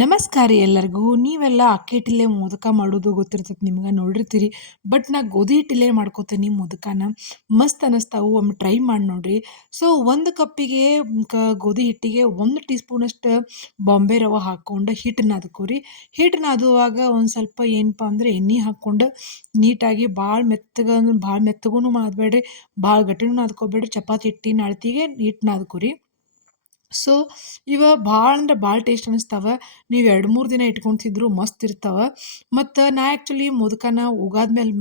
ನಮಸ್ಕಾರ ಎಲ್ಲರಿಗೂ. ನೀವೆಲ್ಲ ಅಕ್ಕಿ ಹಿಟ್ಟಿಲೆ ಮೋದಕ ಮಾಡೋದು ಗೊತ್ತಿರ್ತೈತಿ ನಿಮ್ಗೆ, ನೋಡಿರ್ತೀರಿ. ಬಟ್ ನಾ ಗೋಧಿ ಹಿಟ್ಟಿಲೆ ಮಾಡ್ಕೋತೀನಿ ಮೋದಕನ. ಮಸ್ತ್ ಅನಿಸ್ತಾವು, ಒಮ್ಮೆ ಟ್ರೈ ಮಾಡಿ ನೋಡ್ರಿ. ಸೊ ಒಂದು ಕಪ್ಪಿಗೆ ಗೋಧಿ ಹಿಟ್ಟಿಗೆ 1 ಟೀ ಸ್ಪೂನಷ್ಟು ಬಾಂಬೆ ರವೆ ಹಾಕ್ಕೊಂಡು ಹಿಟ್ಟು ನಾದ್ಕೋರಿ. ಹಿಟ್ಟು ನಾದುವಾಗ ಒಂದು ಸ್ವಲ್ಪ ಏನಪ್ಪ ಅಂದ್ರೆ ಎಣ್ಣೆ ಹಾಕ್ಕೊಂಡು ನೀಟಾಗಿ ಭಾಳ ಮೆತ್ತಗೂ ಮಾಡಬೇಡ್ರಿ, ಭಾಳ ಗಟ್ಟಿನೂ ನಾದ್ಕೋಬೇಡ್ರಿ. ಚಪಾತಿ ಹಿಟ್ಟಿನ ಅಳತೆಗೆ ಹಿಟ್ಟು ನಾದ್ಕೋರಿ. ಸೊ ಇವ ಭಾಳ ಅಂದ್ರೆ ಭಾಳ ಟೇಸ್ಟ್ ಅನಿಸ್ತಾವ. ನೀವು 2-3 ದಿನ ಇಟ್ಕೊಂತಿದ್ರು ಮಸ್ತ್ ಇರ್ತಾವ. ಮತ್ತು ನಾ ಆ್ಯಕ್ಚುಲಿ ಮೋದಕನ ಉಗಾದ್ಮೇಲೆ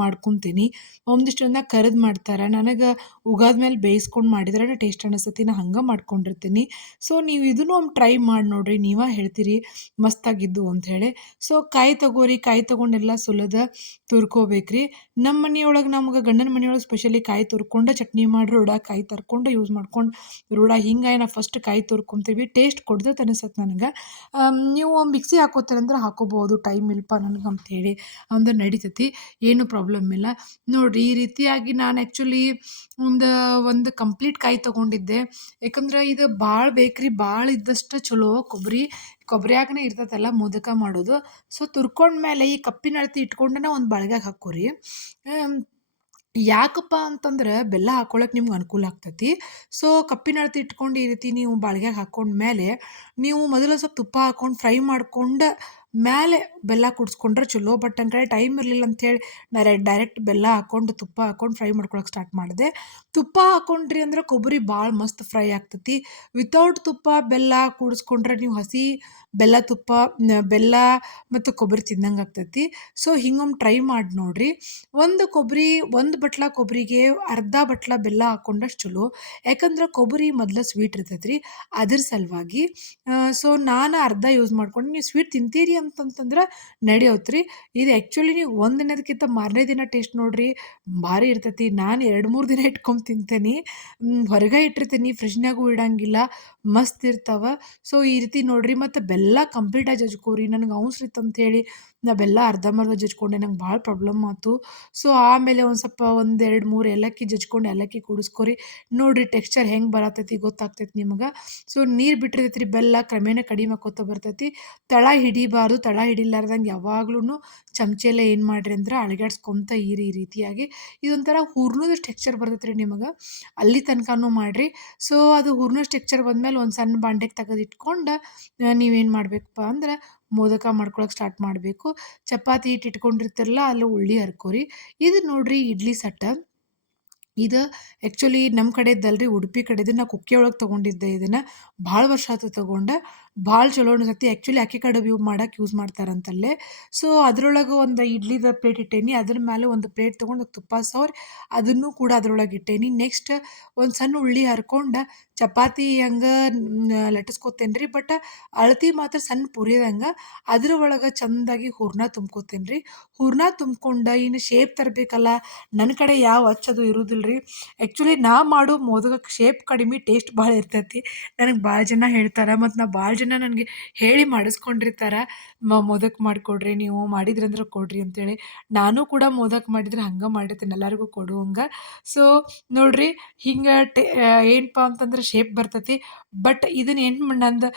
ಮಾಡ್ಕೊಂತೀನಿ. ಒಂದಿಷ್ಟು ಜನ ಕರಿದು ಮಾಡ್ತಾರೆ. ನನಗೆ ಉಗಾದ್ಮೇಲೆ ಬೇಯಿಸ್ಕೊಂಡು ಮಾಡಿದ್ರೆ ಟೇಸ್ಟ್ ಅನಿಸ್ತೈತಿ, ನಾ ಹಂಗೆ ಮಾಡ್ಕೊಂಡಿರ್ತೀನಿ. ಸೊ ನೀವು ಇದನ್ನು ಒಮ್ಮೆ ಟ್ರೈ ಮಾಡಿ ನೋಡಿರಿ, ನೀವೇ ಹೇಳ್ತೀರಿ ಮಸ್ತಾಗಿದ್ದು ಅಂಥೇಳಿ. ಸೊ ಕಾಯಿ ತಗೋರಿ, ಕಾಯಿ ತೊಗೊಂಡೆಲ್ಲ ಸುಲಿದ ತುರ್ಕೋಬೇಕ್ರಿ. ನಮ್ಮ ಮನೆಯೊಳಗೆ ನಮ್ಗೆ ಗಂಡನ ಮನೆಯೊಳಗೆ ಸ್ಪೆಷಲಿ ಕಾಯಿ ತುರ್ಕೊಂಡು ಚಟ್ನಿ ಮಾಡಿ ರೂಢ, ಕಾಯಿ ತರ್ಕೊಂಡು ಯೂಸ್ ಮಾಡ್ಕೊಂಡು ರೂಢ. ಹಿಂಗಾಗಿ ನಾ ಫಸ್ಟ್ ಕಾಯಿ ತುರ್ಕೊಂತೀವಿ, ಟೇಸ್ಟ್ ಕೊಡ್ತೈತೆ ಅನಿಸತ್ತೆ ನನಗೆ. ನೀವು ಮಿಕ್ಸಿ ಹಾಕೋತೀರಂದ್ರೆ ಹಾಕೋಬೋದು, ಟೈಮ್ ಇಲ್ಲಪ್ಪ ನನಗೆ ಅಂಥೇಳಿ ಅಂದ್ರೆ ನಡಿತೈತಿ, ಏನು ಪ್ರಾಬ್ಲಮ್ ಇಲ್ಲ. ನೋಡಿರಿ ಈ ರೀತಿಯಾಗಿ ನಾನು ಆ್ಯಕ್ಚುಲಿ ಒಂದು ಕಂಪ್ಲೀಟ್ ಕಾಯಿ ತೊಗೊಂಡಿದ್ದೆ. ಯಾಕಂದ್ರೆ ಇದು ಭಾಳ ಬೇಕ್ರಿ, ಭಾಳ ಇದ್ದಷ್ಟು ಚಲೋ. ಕೊಬ್ಬರಿಯಾಗನೇ ಇರ್ತೈತಲ್ಲ ಮೋದಕ ಮಾಡೋದು. ಸೊ ತುರ್ಕೊಂಡ್ಮೇಲೆ ಈ ಕಪ್ಪಿನ ಅಳತೆ ಇಟ್ಕೊಂಡೇ ಒಂದು ಬಳ್ಗ್ಯಾಗ ಹಾಕ್ಕೋರಿ. ಯಾಕಪ್ಪ ಅಂತಂದ್ರೆ ಬೆಲ್ಲ ಹಾಕ್ಕೊಳಕ್ಕೆ ನಿಮ್ಗೆ ಅನುಕೂಲ ಆಗ್ತೈತಿ. ಸೊ ಕಪ್ಪಿನ ಅಳತೆ ಇಟ್ಕೊಂಡು ಈ ರೀತಿ ನೀವು ಬಾಳ್ಗ್ಯಾಗ ಹಾಕ್ಕೊಂಡ್ಮೇಲೆ ನೀವು ಮೊದಲು ಸ್ವಲ್ಪ ತುಪ್ಪ ಹಾಕ್ಕೊಂಡು ಫ್ರೈ ಮಾಡ್ಕೊಂಡು ಮೇಲೆ ಬೆಲ್ಲ ಕುಡಿಸ್ಕೊಂಡ್ರೆ ಚಲೋ. ಬಟ್ ನನ್ನ ಕಡೆ ಟೈಮ್ ಇರಲಿಲ್ಲ ಅಂಥೇಳಿ ಡೈರೆಕ್ಟ್ ಬೆಲ್ಲ ಹಾಕ್ಕೊಂಡು ತುಪ್ಪ ಹಾಕ್ಕೊಂಡು ಫ್ರೈ ಮಾಡ್ಕೊಳಕ್ಕೆ ಸ್ಟಾರ್ಟ್ ಮಾಡಿದೆ. ತುಪ್ಪ ಹಾಕ್ಕೊಂಡ್ರಿ ಅಂದ್ರೆ ಕೊಬ್ಬರಿ ಭಾಳ ಮಸ್ತ್ ಫ್ರೈ ಆಗ್ತೈತಿ. ವಿತೌಟ್ ತುಪ್ಪ ಬೆಲ್ಲ ಕೂಡಿಸ್ಕೊಂಡ್ರೆ ನೀವು ಹಸಿ ಬೆಲ್ಲ ಮತ್ತು ಕೊಬ್ಬರಿ ತಿಂದಂಗೆ ಆಗ್ತೈತಿ. ಸೊ ಹಿಂಗೊಮ್ಮೆ ಟ್ರೈ ಮಾಡಿ ನೋಡಿರಿ. ಒಂದು ಬಟ್ಲ ಕೊಬ್ಬರಿಗೆ ಅರ್ಧ ಬಟ್ಲ ಬೆಲ್ಲ ಹಾಕ್ಕೊಂಡಷ್ಟು ಚಲೋ. ಯಾಕಂದ್ರೆ ಕೊಬ್ಬರಿ ಮೊದಲು ಸ್ವೀಟ್ ಇರ್ತೈತೆ ರೀ, ಅದ್ರ ಸಲುವಾಗಿ. ಸೊ ನಾನು ಅರ್ಧ ಯೂಸ್ ಮಾಡ್ಕೊಂಡು, ನೀವು ಸ್ವೀಟ್ ತಿಂತೀರಿ ಅಂತಂತಂದ್ರೆ ನಡೆಯೋತ್ರಿ. ಇದು ಆ್ಯಕ್ಚುಲಿ ನೀವು ಒಂದು ದಿನದಕ್ಕಿಂತ ಮಾರನೇ ದಿನ ಟೇಸ್ಟ್ ನೋಡಿರಿ, ಭಾರಿ ಇರ್ತೈತಿ. ನಾನು 2-3 ದಿನ ಇಟ್ಕೊಂಡು ತಿಂತೇನೆ. ಹೊರಗೆ ಇಟ್ಟಿರ್ತೀನಿ, ಫ್ರಿಜ್ನಾಗೂ ಇಡಂಗಿಲ್ಲ, ಮಸ್ತ್ ಇರ್ತಾವ. ಸೊ ಈ ರೀತಿ ನೋಡಿರಿ. ಮತ್ತು ಬೆಲ್ಲ ಕಂಪ್ಲೀಟಾಗಿ ಜಜ್ಕೋರಿ. ನನಗೆ ಅವಸರ ಇತ್ತು ಅಂಥೇಳಿ ನಾ ಬೆಲ್ಲ ಅರ್ಧಂಬರ್ಧ ಜಜ್ಕೊಂಡೆ, ನಂಗೆ ಭಾಳ ಪ್ರಾಬ್ಲಮ್ ಆಯ್ತು. ಸೊ ಆಮೇಲೆ ಒಂದು ಸ್ವಲ್ಪ 1-2-3 ಏಲಕ್ಕಿ ಜಜ್ಕೊಂಡು ಏಲಕ್ಕಿ ಕೂಡಿಸ್ಕೊರಿ. ನೋಡಿರಿ ಟೆಕ್ಸ್ಚರ್ ಹೆಂಗೆ ಬರತೈತಿ ಗೊತ್ತಾಗ್ತೈತಿ ನಿಮ್ಗೆ. ಸೊ ನೀರು ಬಿಟ್ಟಿರ್ತೈತಿ ರೀ, ಬೆಲ್ಲ ಕ್ರಮೇಣ ಕಡಿಮೆ ಆಕೋತ ಬರ್ತೈತಿ. ತಳ ಹಿಡಿಬಾರ್ದು. ತಳ ಹಿಡಿಲಾರ್ದಂಗೆ ಯಾವಾಗ್ಲೂ ಚಮಚೆಲೆ ಏನು ಮಾಡಿರಿ ಅಂದ್ರೆ ಅಳಗ್ಯಾಡ್ಸ್ಕೊಂತ ಈ ರೀತಿಯಾಗಿ ಇದೊಂಥರ ಹೂರ್ಣದ ಟೆಕ್ಸ್ಚರ್ ಬರ್ತೈತೆ ರೀ ನಿಮಗೆ, ಅಲ್ಲಿ ತನಕನೂ ಮಾಡಿರಿ. ಸೊ ಅದು ಹೂರ್ಣದ ಟೆಕ್ಸ್ಚರ್ ಬಂದಮೇಲೆ ಒಂದು ಸಣ್ಣ ಬಾಂಡೆಗೆ ತೆಗೆದು ಇಟ್ಕೊಂಡು ನೀವೇನು ಮಾಡಬೇಕಪ್ಪ ಅಂದ್ರೆ ಮೋದಕ ಮಾಡ್ಕೊಳಕ್ಕೆ ಸ್ಟಾರ್ಟ್ ಮಾಡಬೇಕು. ಚಪಾತಿ ಹಿಟ್ಟು ಇಟ್ಕೊಂಡಿರ್ತಿರಲ್ಲ, ಅಲ್ಲಿ ಉಳ್ಳಿ ಹರ್ಕೋರಿ. ಇದು ನೋಡಿರಿ ಇಡ್ಲಿ ಸೆಟ್. ಇದು ಆ್ಯಕ್ಚುಲಿ ನಮ್ಮ ಕಡೆದ್ದಲ್ರಿ, ಉಡುಪಿ ಕಡೆದು. ನಾ ಕುಕ್ಕೆ ಒಳಗೆ ತೊಗೊಂಡಿದ್ದೆ ಇದನ್ನು, ಭಾಳ ವರ್ಷ ಆಯ್ತು ತೊಗೊಂಡು. ಭಾಳ ಚಲೋ ಅನಿಸ್ತೈತಿ. ಆ್ಯಕ್ಚುಲಿ ಅಕ್ಕಿ ಕಡುಬು ಮಾಡಕ್ಕೆ ಯೂಸ್ ಮಾಡ್ತಾರಂತಲ್ಲೇ. ಸೊ ಅದ್ರೊಳಗೆ ಒಂದು ಇಡ್ಲಿದ ಪ್ಲೇಟ್ ಇಟ್ಟೇನಿ, ಅದ್ರ ಮೇಲೆ ಒಂದು ಪ್ಲೇಟ್ ತೊಗೊಂಡು ತುಪ್ಪ ಸವರಿ ಅದನ್ನು ಕೂಡ ಅದ್ರೊಳಗೆ ಇಟ್ಟೇನಿ. ನೆಕ್ಸ್ಟ್ ಒಂದು ಸಣ್ಣ ಉಳ್ಳಿ ಹರ್ಕೊಂಡು ಚಪಾತಿ ಹಂಗೆ ಲಟ್ಟಿಸ್ಕೊತೇನೆ ರೀ. ಬಟ್ ಅಳತೆ ಮಾತ್ರ ಸಣ್ಣ ಪುರಿಯದಂಗೆ ಅದ್ರ ಒಳಗೆ ಚೆಂದಾಗಿ ಹೂರ್ಣ ತುಂಬ್ಕೊತೇನೆ ರೀ. ಹೂರ್ಣ ತುಂಬ್ಕೊಂಡು ಇನ್ನು ಶೇಪ್ ತರಬೇಕಲ್ಲ, ನನ್ನ ಕಡೆ ಯಾವ ಹಚ್ಚದು ಇರೋದಿಲ್ಲ ರೀ. ಆ್ಯಕ್ಚುಲಿ ನಾ ಮಾಡೋ ಮೋದಕಕ್ಕೆ ಶೇಪ್ ಕಡಿಮೆ, ಟೇಸ್ಟ್ ಭಾಳ ಇರ್ತೈತಿ. ನನಗೆ ಭಾಳ ಜನ ಹೇಳ್ತಾರೆ, ಮತ್ತು ನಾ ಭಾಳ ಜನ ನನಗೆ ಹೇಳಿ ಮಾಡಿಸ್ಕೊಂಡಿರ್ತಾರೆ, ಮೋದಕ ಮಾಡಿಕೊಡ್ರಿ, ನೀವು ಮಾಡಿದ್ರಂದ್ರೆ ಕೊಡ್ರಿ ಅಂತೇಳಿ. ನಾನು ಕೂಡ ಮೋದಕ ಮಾಡಿದ್ರೆ ಹಂಗೆ ಮಾಡಿರ್ತೀನಿ, ಎಲ್ಲರಿಗೂ ಕೊಡುವಂಗೆ. ಸೊ ನೋಡಿರಿ ಹಿಂಗೆ ಏನಪ್ಪ ಅಂತಂದ್ರೆ ಶೇಪ್ ಬರ್ತೈತಿ. ಬಟ್ ಇದನ್ನ ಏನು ನಂದು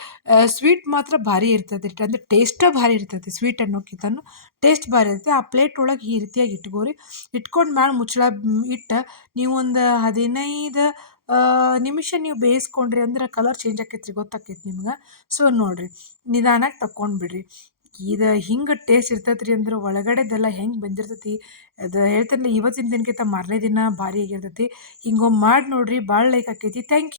ಸ್ವೀಟ್ ಮಾತ್ರ ಭಾರಿ ಇರ್ತೈತಿ ರೀ, ಅಂದ್ರೆ ಟೇಸ್ಟೇ ಭಾರಿ ಇರ್ತೈತಿ. ಸ್ವೀಟ್ ಅನ್ನೋಕ್ಕಿಂತನೂ ಟೇಸ್ಟ್ ಭಾರಿ ಇರ್ತೈತಿ. ಆ ಪ್ಲೇಟ್ ಒಳಗೆ ಈ ರೀತಿಯಾಗಿ ಇಟ್ಕೋರಿ. ಇಟ್ಕೊಂಡು ಮ್ಯಾಲೆ ಮುಚ್ಚಳ ಇಟ್ಟು ನೀವು ಒಂದು 15 ನಿಮಿಷ ನೀವು ಬೇಯಿಸ್ಕೊಂಡ್ರಿ ಅಂದ್ರೆ ಕಲರ್ ಚೇಂಜ್ ಆಕೈತೆ ರೀ, ಗೊತ್ತಾಕೈತಿ ನಿಮ್ಗೆ. ಸೊ ನೋಡಿರಿ ನಿಧಾನಕ್ಕೆ ತಕ್ಕೊಂಡ್ಬಿಡ್ರಿ. ಇದು ಹಿಂಗೆ ಟೇಸ್ಟ್ ಇರ್ತೈತೆ ರೀ, ಅಂದ್ರೆ ಒಳಗಡೆದೆಲ್ಲ ಹೆಂಗೆ ಬಂದಿರ್ತೈತಿ ಅದು ಹೇಳ್ತಾರಲ್ಲ, ಇವತ್ತಿನ ದಿನಕ್ಕಿಂತ ಮಾರನೇ ದಿನ ಭಾರಿ ಆಗಿರ್ತೈತಿ. ಹಿಂಗೊಮ್ಮೆ ಮಾಡಿ ನೋಡಿರಿ, ಭಾಳ ಲೈಕ್ ಆಕೈತಿ. Thank you.